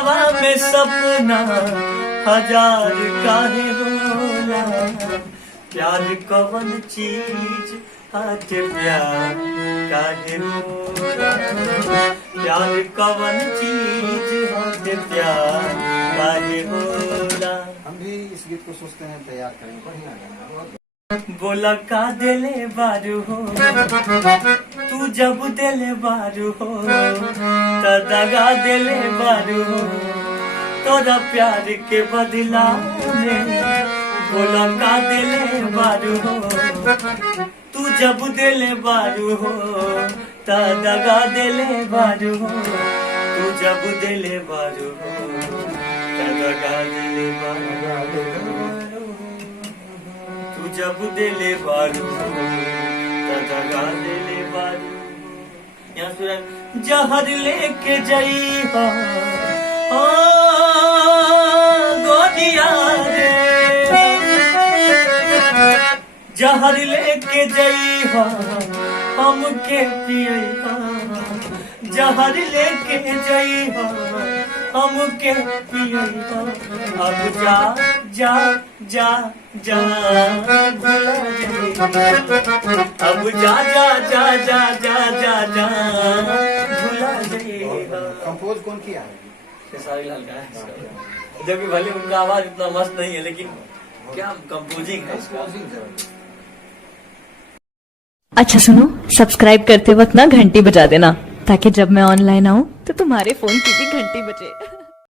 दिलवा में सपना हजार काहे होला, प्यार कवन चीज हाथ प्यार काहे होला, प्यार कवन चीज हाथ प्यार काहे होला। हम भी इस गीत को सोचते हैं तैयार करेंगे, बढ़िया गाना। बोला का दिले बारू हो, तू जब दिले बारू हो तो दगा दिले बारू हो, तोरा प्यार के बदला में। बोला का दिले बारू हो, तू जब दिले बारू हो तो दगा दिले बारू हो, तू जब दिले बारू हो तो दगा दिले बारू हो, तू जब दिले बारू दगा दिले बारू। यहाँ सुन जहर लेके जाई हो गोदिया रे, जहर लेके जाई हो हमके पिया, जहर लेके जाई हो हमके पिया। अब जा जा जा जा भुला जाई, अब जा जा जा जा जा जा जा भुला जाई। कंपोज कौन किया है? खेसारी लाल का है, जबकि भले उनका आवाज इतना मस्त नहीं है, लेकिन क्या कंपोजिंग है इसका। अच्छा सुनो, सब्सक्राइब करते वक्त ना घंटी बजा देना, ताकि जब मैं ऑनलाइन आऊँ तो तुम्हारे फोन की भी घंटी बजे।